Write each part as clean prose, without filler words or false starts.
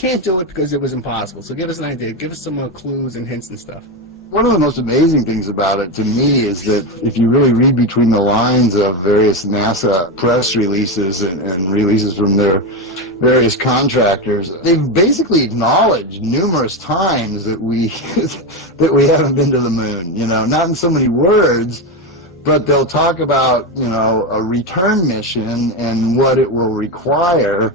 can't do it because it was impossible. So give us an idea. Give us some clues and hints and stuff. One of the most amazing things about it to me is that if you really read between the lines of various NASA press releases and releases from their various contractors, they've basically acknowledged numerous times that we that we haven't been to the moon. You know, not in so many words, but they'll talk about, you know, a return mission and what it will require.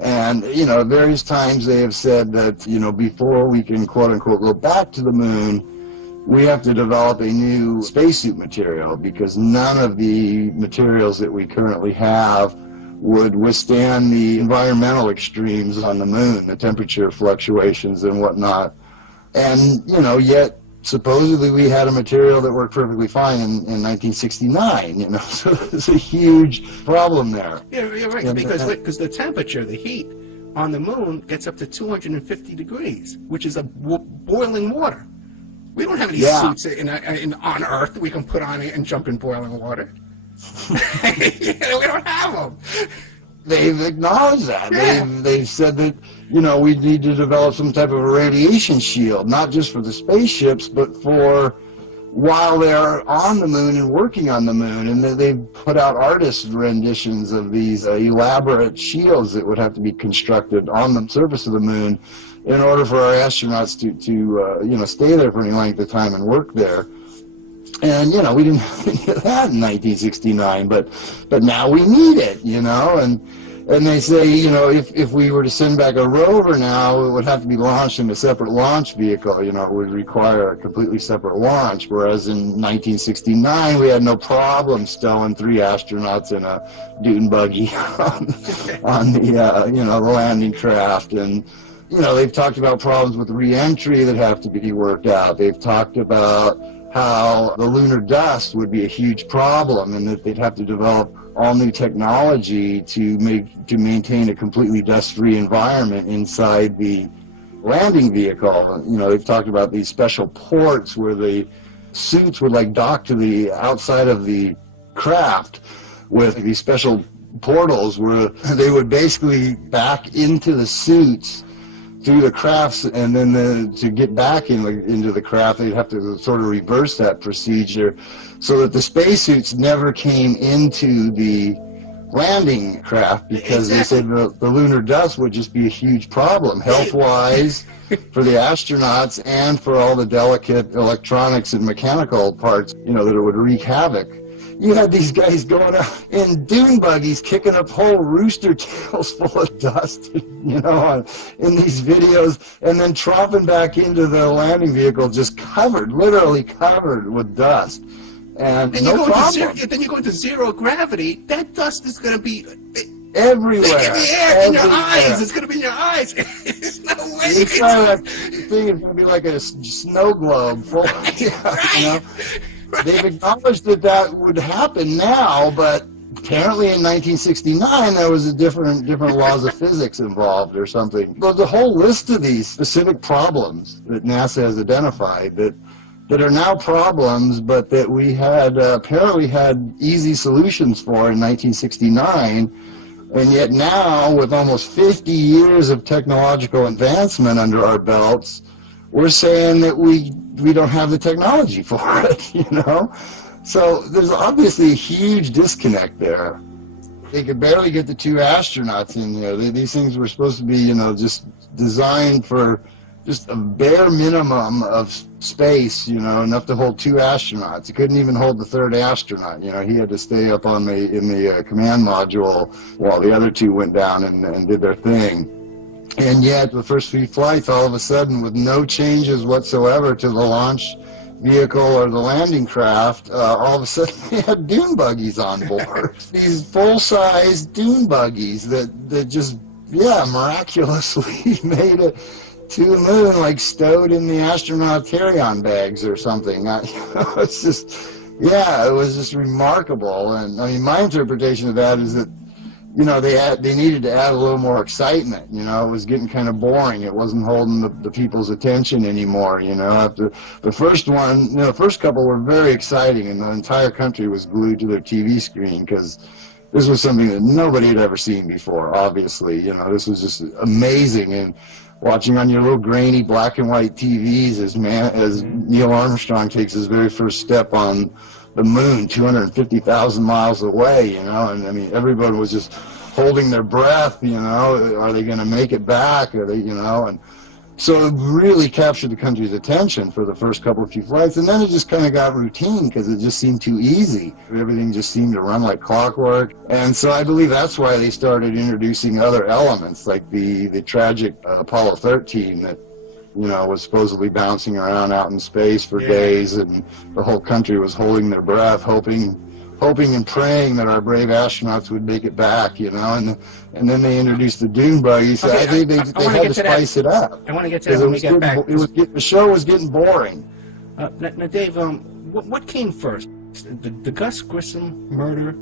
And, you know, various times they have said that, you know, before we can quote unquote go back to the moon, we have to develop a new spacesuit material, because none of the materials that we currently have would withstand the environmental extremes on the moon, the temperature fluctuations and whatnot. And, you know, yet supposedly we had a material that worked perfectly fine in 1969, you know, so there's a huge problem there. Yeah, you're right, and, because the temperature, the heat on the moon gets up to 250 degrees, which is boiling water. We don't have any suits on Earth we can put on it and jump in boiling water. We don't have them. They've acknowledged that. Yeah. They've said that, you know, we need to develop some type of a radiation shield, not just for the spaceships, but for while they're on the moon and working on the moon. And they've put out artist renditions of these elaborate shields that would have to be constructed on the surface of the moon in order for our astronauts to you know, stay there for any length of time and work there. And, you know, we didn't have any of that in 1969, but now we need it, you know, and they say, you know, if we were to send back a rover now, it would have to be launched in a separate launch vehicle, you know, it would require a completely separate launch, whereas in 1969 we had no problem stowing 3 astronauts in a dune buggy on the, you know, the landing craft. And, you know, they've talked about problems with re-entry that have to be worked out. They've talked about how the lunar dust would be a huge problem and that they'd have to develop all new technology to maintain a completely dust-free environment inside the landing vehicle. You know, they've talked about these special ports where the suits would like dock to the outside of the craft with these special portals where they would basically back into the suits through the crafts, and then to get back into the craft, they'd have to sort of reverse that procedure so that the spacesuits never came into the landing craft, because they said the lunar dust would just be a huge problem health-wise for the astronauts and for all the delicate electronics and mechanical parts, you know, that it would wreak havoc. You had these guys going out in dune buggies, kicking up whole rooster tails full of dust, you know, in these videos, and then tromping back into the landing vehicle just covered, literally covered with dust. And no problem. Then you go into zero gravity, that dust is going to be everywhere. In the air, in your eyes. It's going to be in your eyes. There's no way you can... The thing is going to be like a snow globe full of, you know. They've acknowledged that would happen now, but apparently in 1969 there was a different laws of physics involved or something. But the whole list of these specific problems that NASA has identified that are now problems, but that we had apparently had easy solutions for in 1969, and yet now with almost 50 years of technological advancement under our belts, we're saying that we don't have the technology for it, you know? So there's obviously a huge disconnect there. They could barely get the 2 astronauts in there. These things were supposed to be, you know, just designed for just a bare minimum of space, you know, enough to hold 2 astronauts. It couldn't even hold the 3rd astronaut. You know, he had to stay up in the command module while the other 2 went down and did their thing. And yet, the first few flights, all of a sudden, with no changes whatsoever to the launch vehicle or the landing craft, all of a sudden they had dune buggies on board. These full-size dune buggies that just, yeah, miraculously made it to the moon, like stowed in the astronaut carry-on bags or something. It's just, yeah, it was just remarkable. And I mean, my interpretation of that is that, you know, they needed to add a little more excitement. You know, it was getting kind of boring. It wasn't holding the people's attention anymore. You know, after the first one, you know, the first couple were very exciting, and the entire country was glued to their TV screen because this was something that nobody had ever seen before. Obviously, you know, this was just amazing. And watching on your little grainy black and white TVs as Neil Armstrong takes his very first step on the moon, 250,000 miles away, and I mean, everybody was just holding their breath, are they going to make it back? Are they, and so it really captured the country's attention for the first few flights, and then it just kind of got routine because it just seemed too easy. Everything just seemed to run like clockwork, and so I believe that's why they started introducing other elements, like the tragic Apollo 13 that, was supposedly bouncing around out in space for days, and the whole country was holding their breath, hoping and praying that our brave astronauts would make it back, and then they introduced the dune buggy, so I think they had to spice it up. I want to get to that when we get back. The show was getting boring. Now, Dave, what came first, the Gus Grissom murder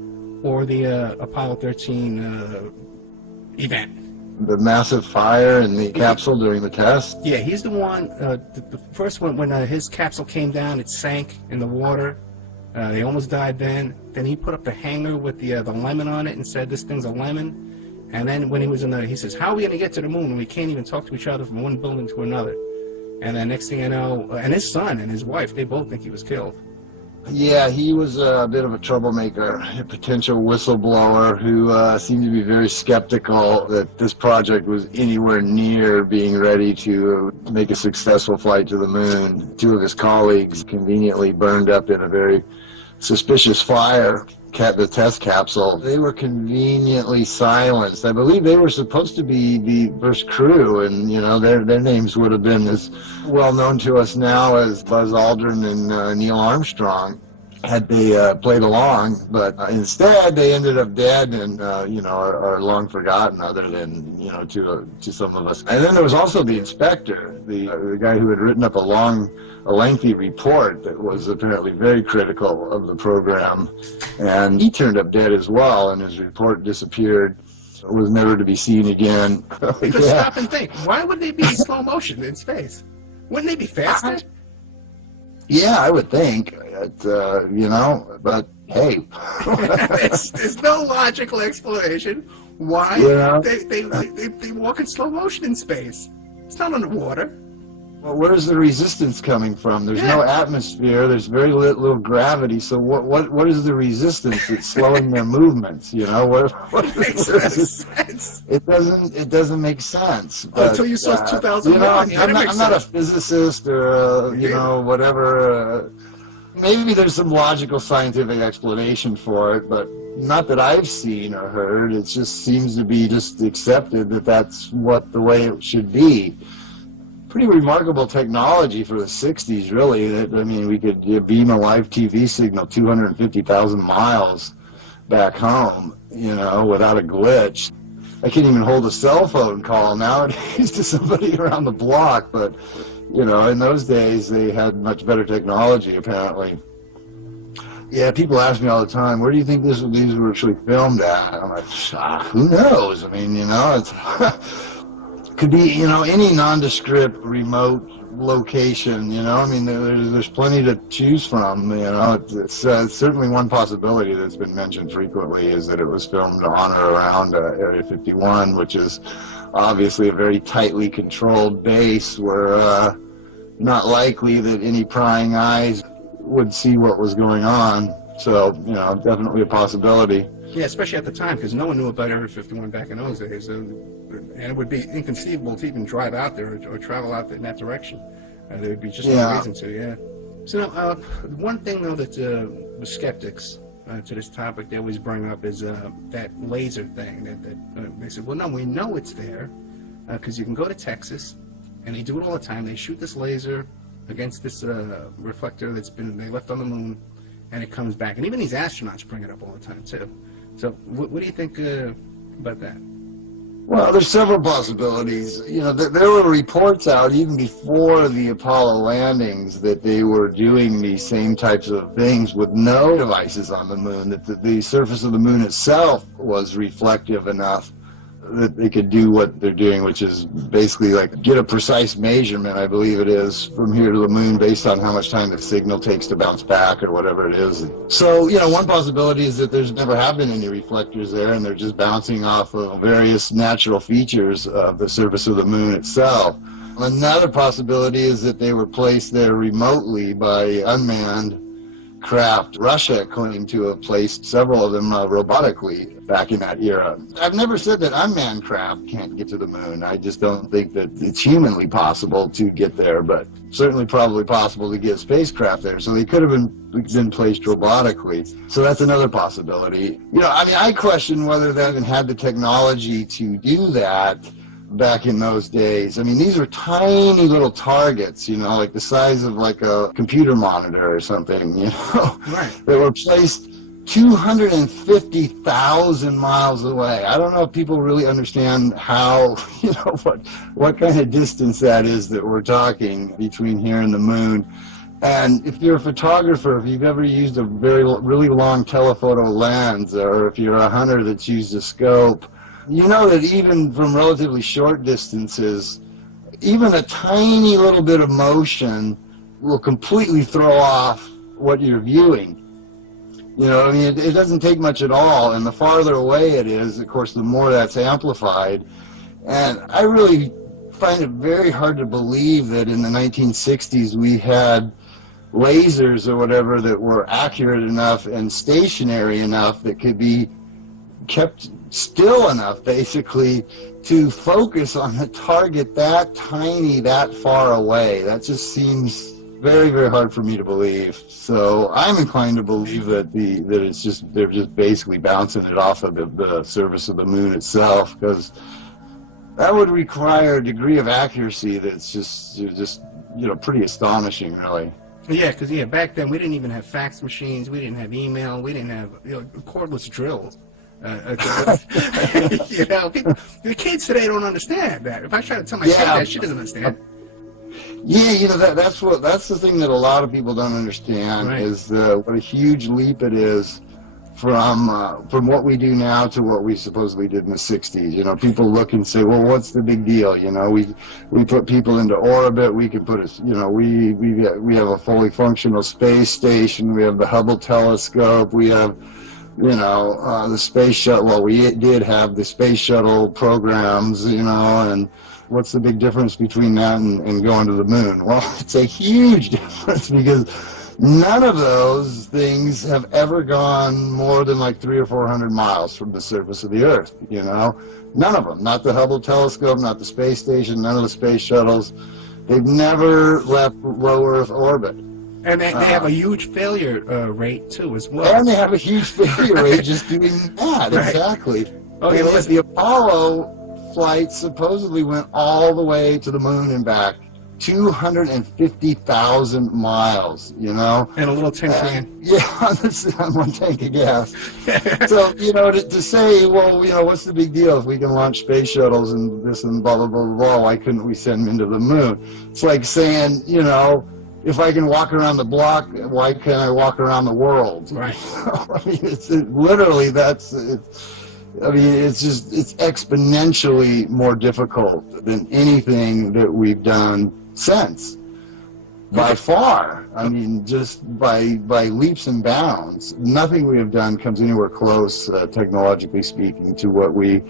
or the Apollo 13 event? The massive fire in the capsule during the test? Yeah, he's the one, the first one, when his capsule came down, it sank in the water. They almost died then. Then he put up the hanger with the lemon on it and said, this thing's a lemon. And then when he was he says, how are we going to get to the moon when we can't even talk to each other from one building to another? And then next thing you know, and his son and his wife, they both think he was killed. Yeah, he was a bit of a troublemaker, a potential whistleblower who seemed to be very skeptical that this project was anywhere near being ready to make a successful flight to the moon. Two of his colleagues conveniently burned up in a very suspicious fire the test capsule. They were conveniently silenced. I believe they were supposed to be the first crew, and their names would have been as well known to us now as Buzz Aldrin and Neil Armstrong had they played along, but instead they ended up dead and are long forgotten, other than to some of us. And then there was also the inspector, the guy who had written up a lengthy report that was apparently very critical of the program, and he turned up dead as well, and his report disappeared, was never to be seen again. Because stop and think, why would they be in slow motion in space? Wouldn't they be faster? Yeah, I would think, but hey. There's no logical explanation why they walk in slow motion in space. It's not underwater. Well, where's the resistance coming from? There's no atmosphere. There's very little gravity. So what is the resistance that's slowing their movements? What makes sense? It doesn't make sense. But, until you saw 2001. I'm not a physicist or whatever. Maybe there's some logical scientific explanation for it, but not that I've seen or heard. It just seems to be just accepted that that's the way it should be. Pretty remarkable technology for the 60s, really. We could beam a live TV signal 250,000 miles back home, without a glitch. I can't even hold a cell phone call nowadays to somebody around the block, but, in those days they had much better technology, apparently. Yeah, people ask me all the time, where do you think these were actually filmed at? I'm like, who knows? It's... could be, any nondescript remote location, there's plenty to choose from, it's certainly one possibility that's been mentioned frequently is that it was filmed on or around Area 51, which is obviously a very tightly controlled base where not likely that any prying eyes would see what was going on, so, definitely a possibility. Yeah, especially at the time, because no one knew about Area 51 back in those days, and it would be inconceivable to even drive out there or travel out there in that direction. There would be just no reason to, yeah. So, one thing, though, that the skeptics to this topic they always bring up is that laser thing. That they said, well, no, we know it's there, because you can go to Texas, and they do it all the time. They shoot this laser against this reflector they left on the moon, and it comes back. And even these astronauts bring it up all the time, too. So what do you think about that? Well, there's several possibilities. There were reports out even before the Apollo landings that they were doing these same types of things with no devices on the moon, that the surface of the moon itself was reflective enough that they could do what they're doing, which is basically like get a precise measurement, I believe it is, from here to the moon based on how much time the signal takes to bounce back or whatever it is. So, one possibility is that there's never have been any reflectors there, and they're just bouncing off of various natural features of the surface of the moon itself. Another possibility is that they were placed there remotely by unmanned craft. Russia claimed to have placed several of them robotically back in that era. I've never said that unmanned craft can't get to the moon. I just don't think that it's humanly possible to get there, but certainly probably possible to get spacecraft there. So they could have been placed robotically. So that's another possibility. I question whether they even had the technology to do that back in those days. These are tiny little targets, like the size of like a computer monitor or something, Right. That were placed 250,000 miles away. I don't know if people really understand how, what kind of distance that is that we're talking between here and the moon. And if you're a photographer, if you've ever used a really long telephoto lens, or if you're a hunter that's used a scope, you know that even from relatively short distances, even a tiny little bit of motion will completely throw off what you're viewing. It doesn't take much at all, and the farther away it is, of course, the more that's amplified. And I really find it very hard to believe that in the 1960s we had lasers or whatever that were accurate enough and stationary enough that could be kept still enough, basically, to focus on a target that tiny, that far away. That just seems very, very hard for me to believe. So I'm inclined to believe that they're just basically bouncing it off of the surface of the moon itself, because that would require a degree of accuracy that's just pretty astonishing, really. Yeah, because back then we didn't even have fax machines, we didn't have email, we didn't have cordless drills. People, the kids today don't understand that. If I try to tell my kid that, she doesn't understand. Yeah, that's the thing that a lot of people don't understand, right, is what a huge leap it is from what we do now to what we supposedly did in the 60s. People look and say, well, what's the big deal? We put people into orbit. We can put we have a fully functional space station. We have the Hubble telescope. We have the space shuttle. Well, we did have the space shuttle programs, and what's the big difference between that and going to the moon? Well, it's a huge difference, because none of those things have ever gone more than like 300 or 400 miles from the surface of the Earth, None of them. Not the Hubble telescope, not the space station, none of the space shuttles. They've never left low Earth orbit. And they have a huge failure rate, too, as well. And they have a huge failure rate just doing that, right. Exactly. Okay, well, the Apollo flight supposedly went all the way to the moon and back, 250,000 miles, And a little tin can. On one tank of gas. So, to say, well, what's the big deal if we can launch space shuttles and this and blah, blah, blah, blah, why couldn't we send them into the moon? It's like saying, if I can walk around the block, why can't I walk around the world? Right. It's exponentially more difficult than anything that we've done since. By far. Just by leaps and bounds. Nothing we have done comes anywhere close, technologically speaking, to what we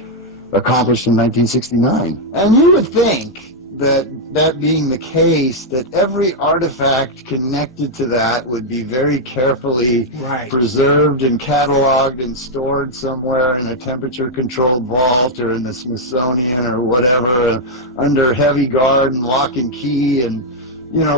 accomplished in 1969. And you would think that being the case, that every artifact connected to that would be very carefully preserved and cataloged and stored somewhere in a temperature-controlled vault or in the Smithsonian or whatever, under heavy guard and lock and key, and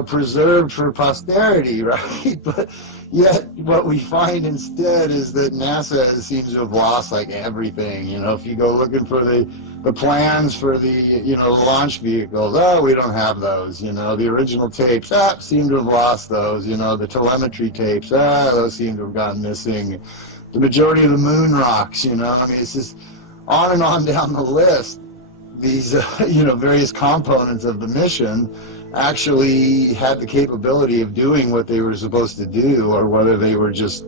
preserved for posterity, right? But yet what we find instead is that NASA seems to have lost like everything. If you go looking for the plans for the launch vehicles, we don't have those. The original tapes, seem to have lost those. The telemetry tapes, those seem to have gone missing. The majority of the moon rocks, it's just on and on down the list. These various components of the mission. actually had the capability of doing what they were supposed to do, or whether they were just,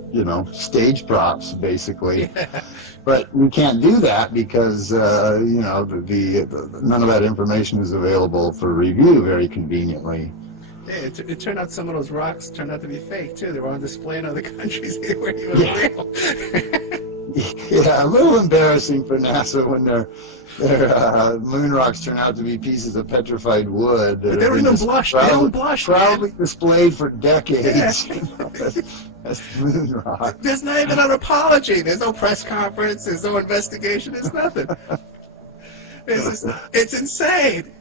stage props, basically. Yeah. But we can't do that because, none of that information is available for review very conveniently. Yeah, it turned out some of those rocks turned out to be fake, too. They were on display in other countries. They weren't even real. Yeah, a little embarrassing for NASA when their moon rocks turn out to be pieces of petrified wood. But they don't even blush. They don't blush, Proudly displayed for decades. Yeah. That's moon rock. There's not even an apology. There's no press conference. There's no investigation. There's nothing. It's insane.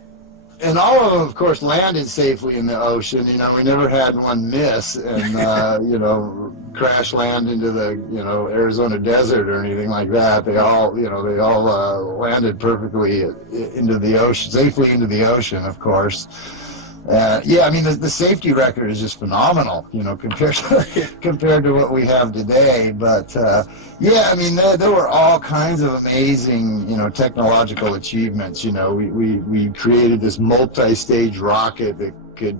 And all of them, of course, landed safely in the ocean. We never had one miss and, crash land into the, Arizona desert or anything like that. They all landed perfectly into the ocean, safely into the ocean, of course. The safety record is just phenomenal, compared to what we have today. But there were all kinds of amazing, technological achievements. We created this multi-stage rocket that could,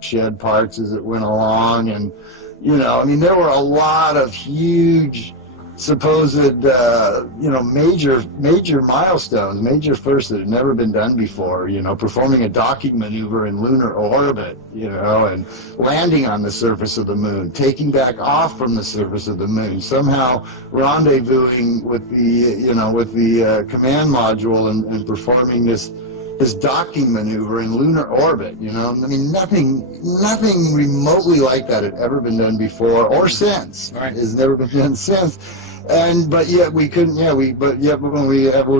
shed parts as it went along, and there were a lot of huge supposed, major milestones, major firsts that had never been done before, performing a docking maneuver in lunar orbit, and landing on the surface of the moon, taking back off from the surface of the moon, somehow rendezvousing with the command module and performing this docking maneuver in lunar orbit, nothing remotely like that had ever been done before or since. Right. Has never been done since. But yet we couldn't. When we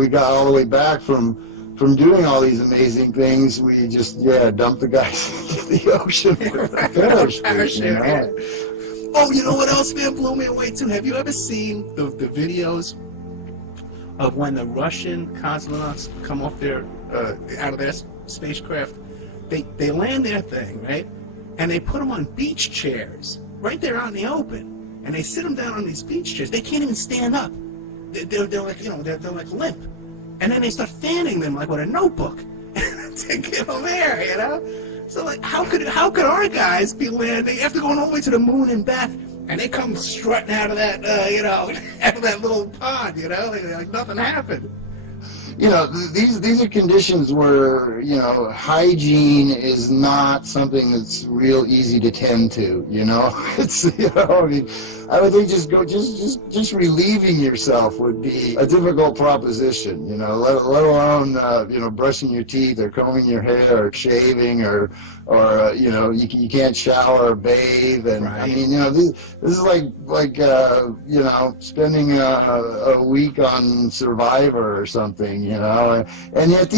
got all the way back from doing all these amazing things, we just dumped the guys into the ocean with a parachute. Oh, you know what else, man, blew me away too? Have you ever seen the videos of when the Russian cosmonauts come off out of their spacecraft? They land their thing, right, and they put them on beach chairs right there out in the open. And they sit them down on these beach chairs. They can't even stand up. They're like, they're like limp. And then they start fanning them like with a notebook to give them air, So like, how could our guys be landing after going all the way to the moon and back, and they come strutting out of that, out of that little pod, like nothing happened. These are conditions where, hygiene is not something that's real easy to tend to, It's, I would think just relieving yourself would be a difficult proposition, let alone, brushing your teeth or combing your hair or shaving or you can't shower or bathe. And right. This is like spending a week on Survivor or something, and yet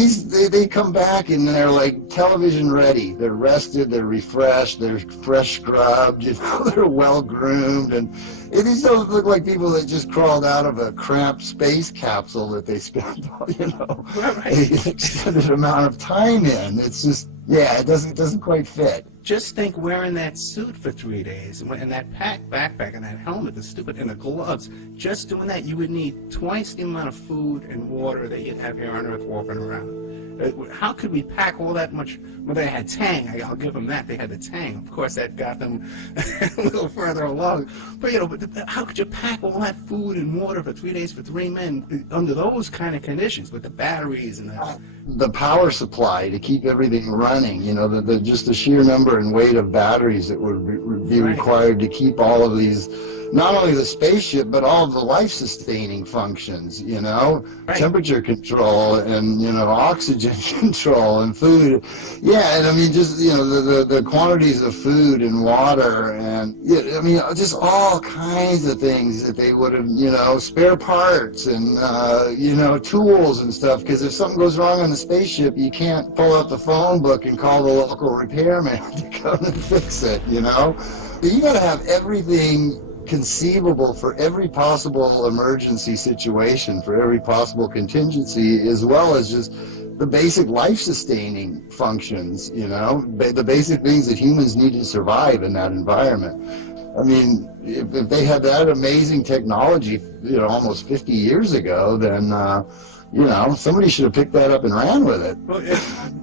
they come back and they're like television ready. They're rested, they're refreshed, they're fresh scrubbed, they're well groomed, and these don't look like people that just crawled out of a cramped space capsule that they spent, an extended amount of time in. It's just, it doesn't quite fit. Just think wearing that suit for 3 days and that backpack and that helmet, and the gloves. Just doing that, you would need twice the amount of food and water that you'd have here on Earth walking around. How could we pack all that much? Well, they had Tang. I'll give them that. They had the Tang. Of course, that got them a little further along. But, how could you pack all that food and water for 3 days for 3 men under those kind of conditions with the batteries and the power supply to keep everything running? Just the sheer number and weight of batteries that would be required to keep all of these, not only the spaceship, but all of the life-sustaining functions, temperature control and, oxygen control and food. Yeah, and just, the quantities of food and water and, just all kinds of things that they would have, spare parts and, tools and stuff, because if something goes wrong on the spaceship, you can't pull out the phone book and call the local repairman to come and fix it, You got to have everything conceivable for every possible emergency situation, for every possible contingency, as well as just the basic life-sustaining functions, the basic things that humans need to survive in that environment. If they had that amazing technology, almost 50 years ago, then somebody should have picked that up and ran with it. Well,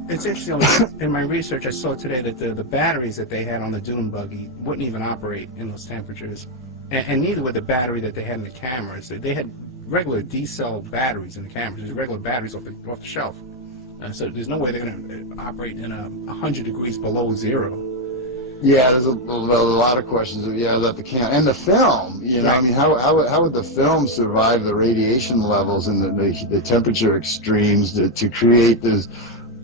it's interesting. In my research, I saw today that the batteries that they had on the dune buggy wouldn't even operate in those temperatures, and neither would the battery that they had in the cameras. They had regular D-cell batteries in the cameras, just regular batteries off the shelf. So there's no way they're going to operate in 100 degrees below zero. Yeah, there's a lot of questions about the camera and the film. Right. I mean, how would the film survive the radiation levels and the temperature extremes to create this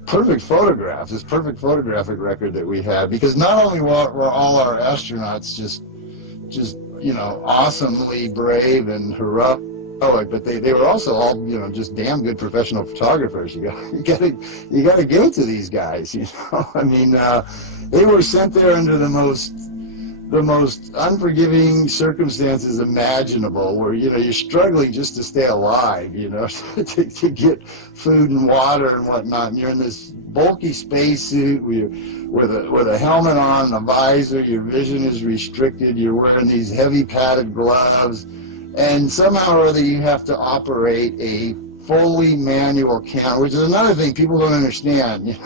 perfect photographic record that we have? Because not only were all our astronauts just awesomely brave and heroic, but they were also all just damn good professional photographers. You got to give it to these guys. I mean, they were sent there under the most unforgiving circumstances imaginable, where you're struggling just to stay alive, to get food and water and whatnot, and you're in this bulky spacesuit with a helmet on, a visor, your vision is restricted, you're wearing these heavy padded gloves, and somehow or other you have to operate a fully manual camera, which is another thing people don't understand.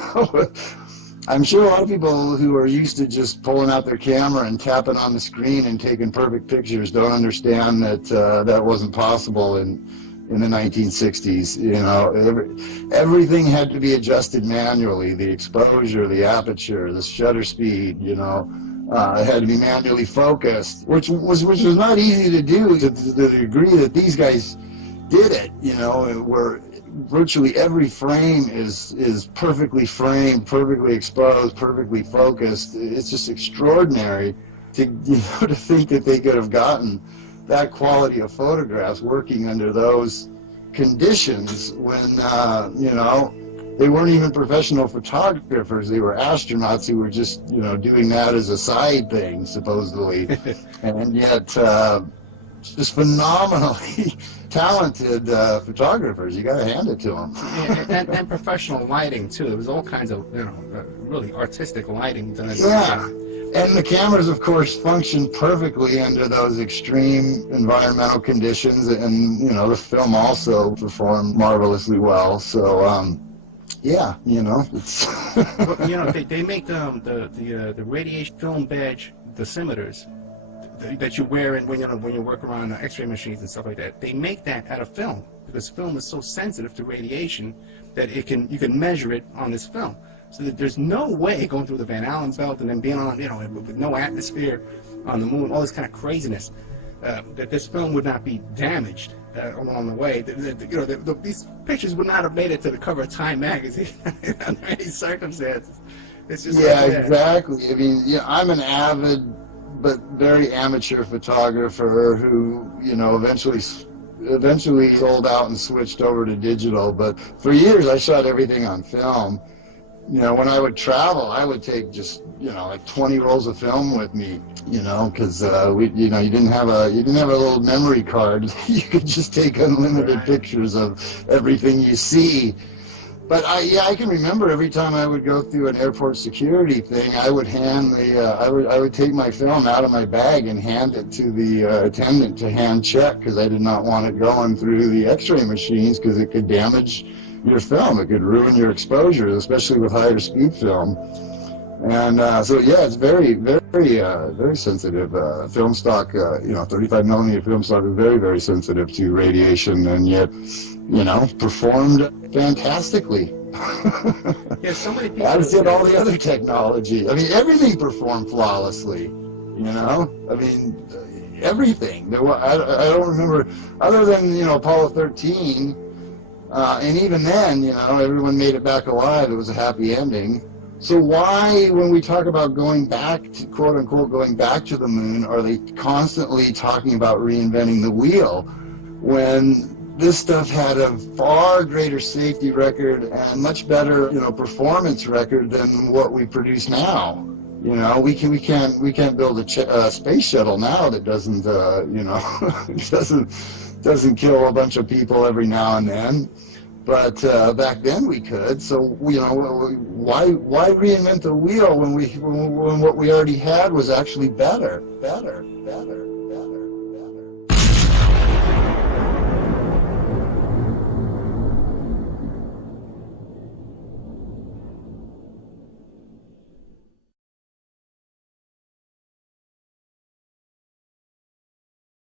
I'm sure a lot of people who are used to just pulling out their camera and tapping on the screen and taking perfect pictures don't understand that that wasn't possible in the 1960s. Everything had to be adjusted manually. The exposure, the aperture, the shutter speed, it had to be manually focused, which was not easy to do to the degree that these guys did it. Where virtually every frame is perfectly framed, perfectly exposed, perfectly focused. It's just extraordinary to to think that they could have gotten that quality of photographs working under those conditions when they weren't even professional photographers. They were astronauts who were just doing that as a side thing, supposedly. And yet just phenomenally talented photographers. You got to hand it to them. and professional lighting too. There was all kinds of really artistic lighting done. Yeah, and the cameras, of course, functioned perfectly under those extreme environmental conditions, and the film also performed marvelously well. So it's they make the radiation film badge dosimeters that you wear when you work around X-ray machines and stuff like that. They make that out of film because film is so sensitive to radiation that you can measure it on this film. So that there's no way going through the Van Allen belt and then being on with no atmosphere on the moon, all this kind of craziness, that this film would not be damaged along the way. These pictures would not have made it to the cover of Time magazine under any circumstances. It's just exactly. I mean, I'm an avid but very amateur photographer who, eventually sold out and switched over to digital. But for years, I shot everything on film. When I would travel, I would take just, like 20 rolls of film with me, because you didn't have a little memory card. You could just take unlimited pictures of everything you see. But I can remember every time I would go through an airport security thing, I would hand I would take my film out of my bag and hand it to the attendant to hand check, because I did not want it going through the X-ray machines, because it could damage your film. It could ruin your exposure, especially with higher speed film. And it's very, very, very sensitive. Film stock, 35 millimeter film stock is very, very sensitive to radiation, and yet, performed fantastically. Yeah, so many people. As did all the other technology. I mean, everything performed flawlessly. I mean, everything. I don't remember, other than Apollo 13, and even then, everyone made it back alive. It was a happy ending. So why, when we talk about going back to, quote unquote, going back to the moon, are they constantly talking about reinventing the wheel, when this stuff had a far greater safety record and much better, performance record than what we produce now? We can't build a space shuttle now that doesn't, doesn't kill a bunch of people every now and then. But back then we could. So why reinvent the wheel when what we already had was actually better?